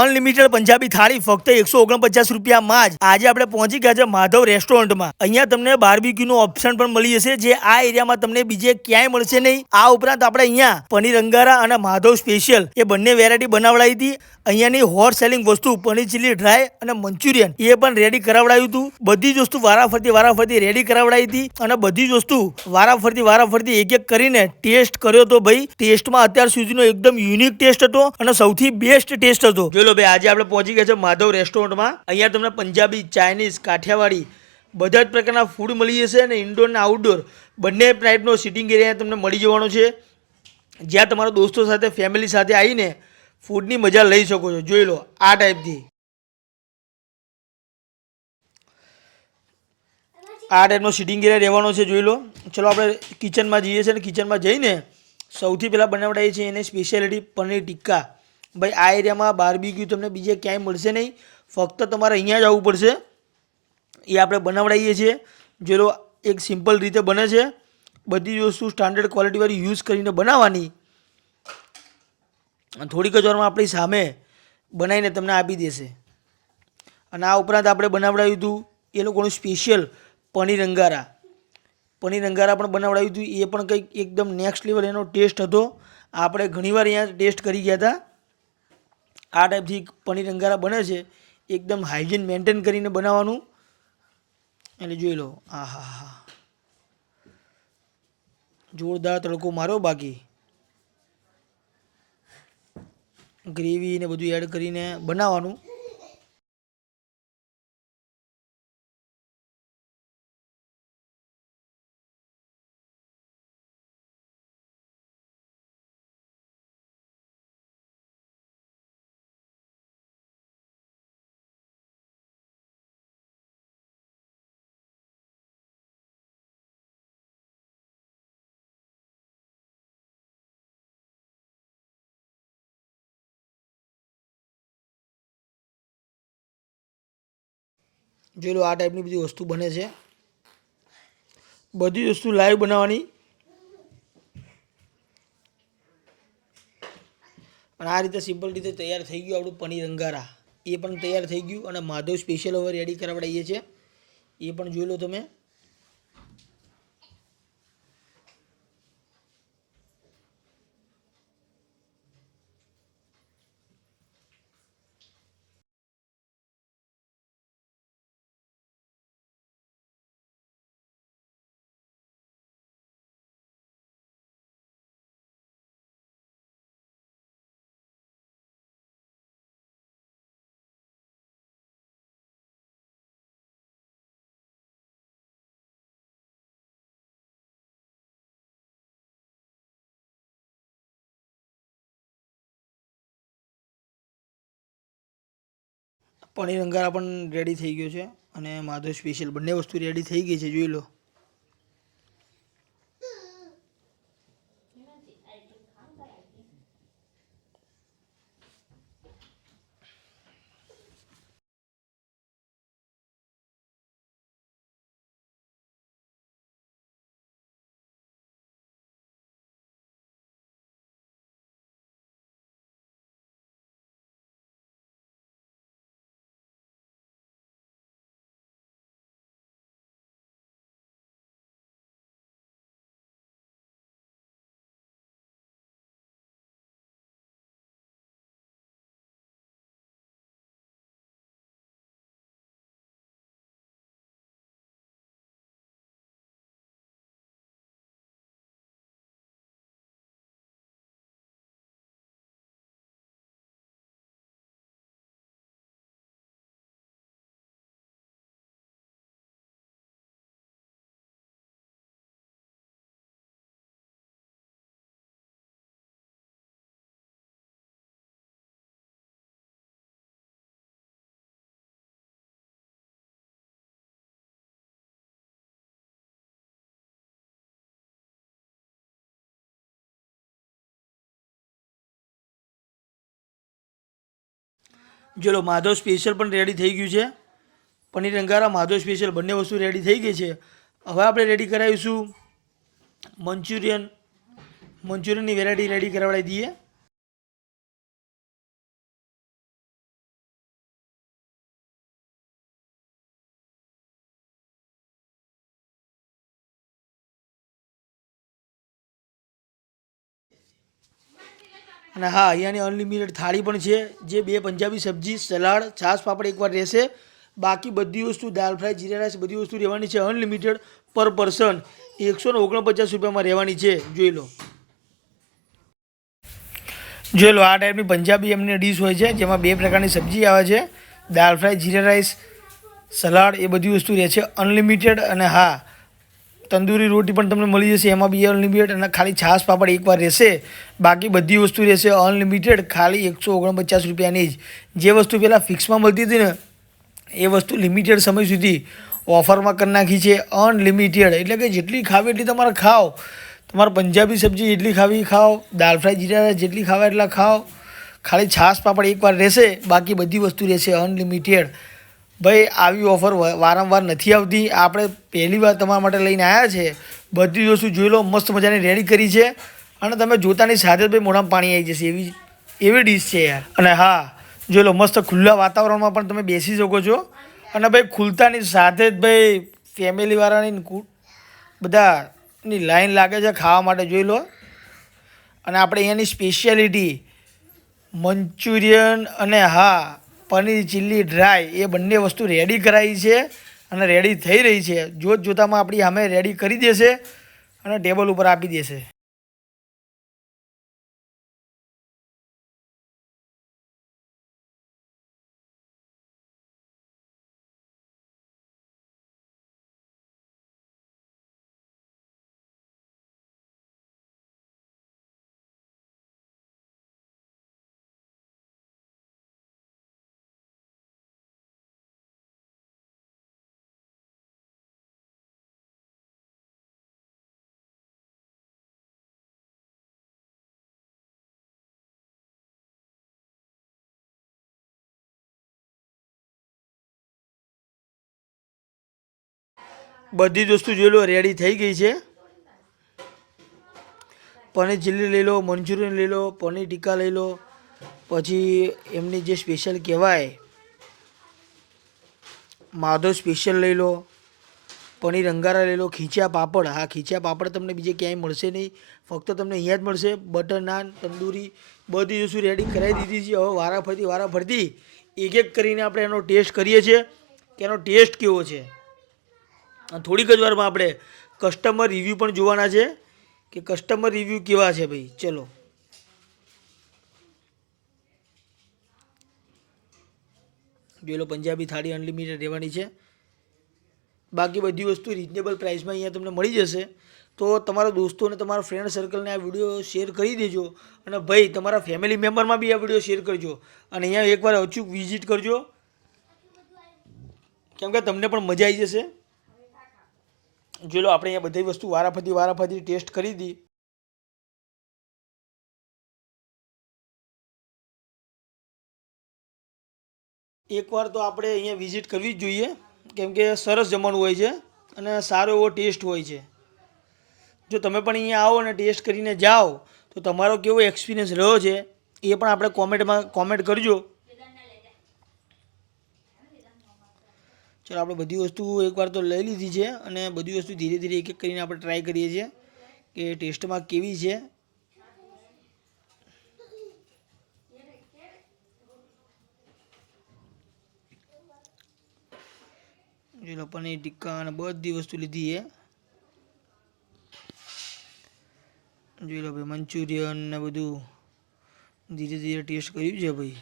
Unlimited Punjabi થાળી ફક્ત એકસો ઓગણપચાસ રૂપિયામાં જ. આજે આપણે પહોંચી ગયા છે માધવ રેસ્ટોરન્ટમાં. અહીંયા તમને બાર્બીક્યુનું ઓપ્શન પણ મળી જશે જે આ એરિયામાં તમને બીજે ક્યાંય મળશે નહીં. આ ઉપરાંત આપણે અહીંયા પનીર અંગારા અને માધવ સ્પેશિયલ એ બંને વેરાયટી બનાવડાવી હતી. અહીંયાની હોટ સેલિંગ વસ્તુ પનીર ચીલી ડ્રાય અને મંચુરિયન એ પણ રેડી કરાવડાવ્યું હતું. બધી જ વસ્તુ વારાફરતી વારાફરતી રેડી કરાવડાવી હતી અને બધી જ વસ્તુ વારાફરતી વારાફરતી એક એક કરીને ટેસ્ટ કર્યો તો ભાઈ ટેસ્ટમાં અત્યાર સુધીનો એકદમ યુનિક ટેસ્ટ હતો અને સૌથી બેસ્ટ ટેસ્ટ હતો. લો ભાઈ, આજે આપણે પહોંચી ગયા છે માધવ રેસ્ટોરન્ટમાં. અહીંયા તમને પંજાબી, ચાઇનીઝ, કાઠિયાવાડી બધા જ પ્રકારના ફૂડ મળી જશે અને ઇન્ડોર અને આઉટડોર બંને ટાઈપનો સિટિંગ એરિયા તમને મળી જવાનો છે. જ્યાં તમારા દોસ્તો સાથે ફેમિલી સાથે આવીને ફૂડની મજા લઈ શકો છો. જોઈ લો, આ ટાઈપથી આ ટાઈપનો સિટિંગ એરિયા રહેવાનો છે, જોઈ લો. ચલો આપણે કિચનમાં જઈએ છીએ અને કિચનમાં જઈને સૌથી પહેલાં બનાવડાવીએ છીએ એને સ્પેશિયાલિટી પનીર ટિક્કા. ભાઈ, આ એરિયામાં બારબીક્યુ તમને બીજે ક્યાંય મળશે નહીં. ફક્ત તમારે અહીંયા જ આવવું પડશે. એ આપણે બનાવડાવીએ છીએ. જે લો એક સિમ્પલ રીતે બને છે. બધી વસ્તુ સ્ટાન્ડર્ડ ક્વોલિટીવાળી યુઝ કરીને બનાવવાની. થોડીક જ વારમાં આપણી સામે બનાવીને તમને આપી દેશે. અને આ ઉપરાંત આપણે બનાવડાવ્યું હતું એ લોકોનું સ્પેશિયલ પનીર અંગારા. પનીર અંગારા પણ બનાવડાવ્યું હતું. એ પણ કંઈક એકદમ નેક્સ્ટ લેવલ એનો ટેસ્ટ હતો. આપણે ઘણીવાર અહીંયા ટેસ્ટ કરી ગયા હતા. આ ટાઈપથી પનીર અંગારા બને છે, એકદમ હાઇજીન મેન્ટેન કરીને બનાવવાનું. એટલે જોઈ લો આ હા હા જોરદાર તડકો મારો બાકી. ગ્રેવી ને બધું એડ કરીને બનાવવાનું. જોઈ લો આ ટાઈપની બધી વસ્તુ બને છે. બધી વસ્તુ લાઈવ બનાવવાની. અને આ રીતે સિમ્પલ રીતે તૈયાર થઈ ગયું આપણું પનીર અંગારા એ પણ તૈયાર થઈ ગયું અને માધવ સ્પેશિયલ હવે રેડી કરાવડાવીએ છીએ એ પણ જોઈ લો તમે. પનીર અંગારા પણ રેડી થઈ ગયો છે અને માધો સ્પેશિયલ બંને વસ્તુ રેડી થઈ ગઈ છે, જોઈ લો. ચલો માધવ સ્પેશિયલ પણ રેડી થઈ ગયું છે. પનીર અંગારા, માધવ સ્પેશિયલ બંને વસ્તુ રેડી થઈ ગઈ છે. હવે આપણે રેડી કરાવીશું મંચુરિયન. મંચુરિયનની વેરાયટી રેડી કરાવડાવી દઈએ. અને હા, અહીંયાની અનલિમિટેડ થાળી પણ છે, જે બે પંજાબી સબ્જી, સલાડ, છાશ પાપડ એકવાર રહેશે. બાકી બધી વસ્તુ દાલ ફ્રાય, જીરા રાઈસ, બધી વસ્તુ રહેવાની છે અનલિમિટેડ પર પર્સન એકસો ને ઓગણપચાસ રૂપિયામાં રહેવાની છે, જોઈ લો. જોઈ લો, આ ટાઈપની પંજાબી એમની ડીશ હોય છે, જેમાં બે પ્રકારની સબ્જી આવે છે. Dal fry, jeera rice, salad, એ બધી વસ્તુ રહે છે અનલિમિટેડ અને હા તંદૂરી રોટી પણ તમને મળી જશે. એમાં બી અનલિમિટેડ અને ખાલી છાશ પાપડ એકવાર રહેશે. બાકી બધી વસ્તુ રહેશે અનલિમિટેડ ખાલી એકસો ઓગણપચાસ રૂપિયાની જ. જે વસ્તુ પહેલાં ફિક્સમાં મળતી હતી ને, એ વસ્તુ લિમિટેડ સમય સુધી ઓફરમાં કરી નાખી છે અનલિમિટેડ એટલે કે જેટલી ખાવી એટલી તમારે ખાઓ. તમારે પંજાબી સબ્જી જેટલી ખાવી ખાઓ, દાળ ફ્રાય જીરા જેટલી ખાવા એટલા ખાઓ. ખાલી છાશ પાપડ એકવાર રહેશે, બાકી બધી વસ્તુ રહેશે અનલિમિટેડ ભાઈ, આવી ઓફર વારંવાર નથી આવતી. આપણે પહેલી વાર તમારા માટે લઈને આવ્યા છે. બધી વસ્તુ જોઈ લો, મસ્ત મજાની રેડી કરી છે. અને તમે જોતાની સાથે જ ભાઈ મોઢામાં પાણી આવી જશે. એવી એવી ડીશ છે યાર. અને હા, જોઈ લો, મસ્ત ખુલ્લા વાતાવરણમાં પણ તમે બેસી શકો છો. અને ભાઈ, ખુલતાની સાથે જ ભાઈ ફેમિલીવાળાની બધાની લાઈન લાગે છે ખાવા માટે, જોઈ લો. અને આપણે અહીંયાની સ્પેશિયાલિટી મંચુરિયન અને હા પનીર ચીલી ડ્રાય એ બંને વસ્તુ રેડી કરાવી છે અને રેડી થઈ રહી છે. જોત જોતામાં આપણી સામે રેડી કરી દેશે અને ટેબલ ઉપર આપી દેશે. બધી જ વસ્તુ જોઈ લો રેડી થઈ ગઈ છે. પનીર ચીલી લઈ લો, મંચુરિયન લઈ લો, પનીર ટીકા લઈ લો, પછી એમની જે સ્પેશિયલ કહેવાય માધવ સ્પેશિયલ લઈ લો, પનીર અંગારા લઈ લો, ખીચા પાપડ. હા, ખીચા પાપડ તમને બીજે ક્યાંય મળશે નહીં. ફક્ત તમને અહીંયા જ મળશે. બટર નાન, તંદૂરી, બધી વસ્તુ રેડી કરાવી દીધી છે. હવે વારા ફરતી વારા ફરતી એક એક કરીને આપણે એનો ટેસ્ટ કરીએ છીએ કે એનો ટેસ્ટ કેવો છે? થોડીક જ વારમાં આપણે કસ્ટમર રિવ્યૂ પણ જોવાના છે કે કસ્ટમર રિવ્યૂ કેવા છે ભાઈ? ચલો. જોઈ પંજાબી થાળી અનલિમિટેડ રહેવાની છે. બાકી બધી વસ્તુ રિઝનેબલ પ્રાઇસમાં અહીંયા તમને મળી જશે. તો તમારા દોસ્તો અને તમારા ફ્રેન્ડ સર્કલને આ વીડિયો શેર કરી દેજો અને ભાઈ, તમારા ફેમિલી મેમ્બરમાં બી આ વીડિયો શેર કરજો. અને અહીંયા એકવાર અચૂક વિઝિટ કરજો. કેમ કે તમને પણ મજા આવી જશે. જોઈ લો, આપણે અહીંયા બધી વસ્તુ વારાફરતી વારાફરતી ટેસ્ટ કરી હતી એકવાર તો આપણે અહીંયા વિઝિટ કરવી જ જોઈએ, કેમ કે સરસ જમવાનું હોય છે અને સારો એવો ટેસ્ટ હોય છે. જો તમે પણ અહીંયા આવો અને ટેસ્ટ કરીને જાઓ, તો તમારો કેવો એક્સપિરિયન્સ રહ્યો છે, એ પણ આપણે કોમેન્ટમાં કોમેન્ટ કરજો. ચલો આપણે બધી વસ્તુ એકવાર તો લઈ લીધી છે અને બધી વસ્તુ ધીરે ધીરે એક એક કરીને આપણે ટ્રાય કરીએ છીએ કે ટેસ્ટમાં કેવી છે. જે લો પનીર ટિક્કા અને બધી વસ્તુ લીધી છે. જોઈ લો ભાઈ મંચુરિયન ને બધું ધીરે ધીરે ટેસ્ટ કર્યું છે ભાઈ.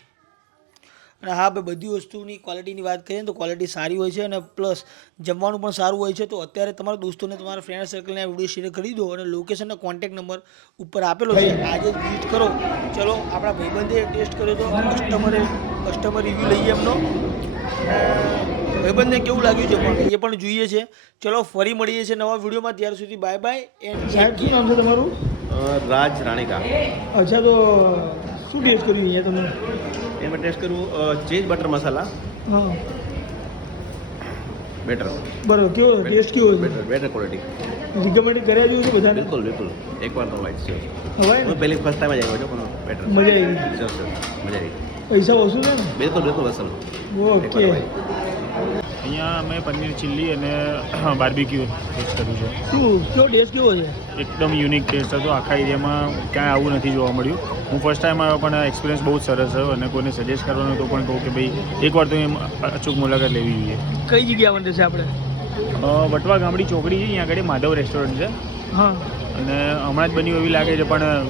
અને હા ભાઈ બધી વસ્તુની ક્વોલિટીની વાત કરીએ ને તો ક્વોલિટી સારી હોય છે અને પ્લસ જમવાનું પણ સારું હોય છે. તો અત્યારે તમારા દોસ્તોને તમારા ફ્રેન્ડ સર્કલને આ વીડિયો શેર કરી દો અને લોકેશનનો કોન્ટેક્ટ નંબર ઉપર આપેલો છે. આજે જ વિઝિટ કરો. ચલો આપણા ભાઈબંધે ટેસ્ટ કર્યો તો કસ્ટમરે કસ્ટમર રિવ્યૂ લઈએ એમનો. અને ભાઈબંધને કેવું લાગ્યું છે પણ? એ પણ જોઈએ છે. ચલો ફરી મળીએ છીએ નવા વિડીયોમાં ત્યાર સુધી બાય બાય એન્ડ સાહેબ શું નામ છે તમારું? રાજ રાણીકા. અચ્છા તો શું ટેસ્ટ કર્યું અહીંયા તમે એમાં ટેસ્ટ કરું ચીઝ બટર મસાલા હા. બેટર બરાબર કેવો ટેસ્ટ કેવો બેટર બેટર ક્વોલિટી રિકમેન્ડ કર્યા જેવું છે બધાને? બિલકુલ બિલકુલ. એકવાર તો વાઇટ છે. હવે હું પહેલી ફર્સ્ટ ટાઈમ જ આવ્યો છું પણ બેટર મજા આવી સર મજા આવી પૈસા વસૂલ છે ને? બિલકુલ બિલકુલ અસલ. ઓકે. અહીંયા અમે પનીર ચીલી અને બાર્બીક્યુ ટેસ્ટ કર્યું છે. શું? કેવો ટેસ્ટ કેવો છે? એકદમ યુનિક ટેસ્ટ હતો. આખા એરિયામાં ક્યાંય આવું નથી જોવા મળ્યું. હું ફર્સ્ટ ટાઈમ આવ્યો પણ એક્સપિરિયન્સ બહુ જ સરસ રહ્યો અને કોઈને સજેસ્ટ કરવાનું તો પણ કહું કે ભાઈ એકવાર તો એમ અચૂક મુલાકાત લેવી જોઈએ. કઈ જગ્યા બનશે છે આપણે? વટવા ગામડી ચોકડી છે અહીંયા આગળ માધવ રેસ્ટોરન્ટ છે. હા. અને હમણાં જ બન્યું એવી લાગે છે પણ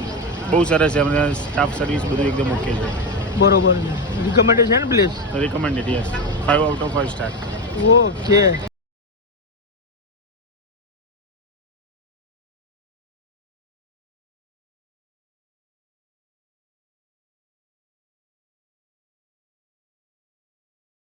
બહુ સરસ છે. અને સ્ટાફ સર્વિસ બધું એકદમ ઓકે છે. બરોબર છે. રિકમેન્ડેડ છે ને please recommended yes five out of five star okay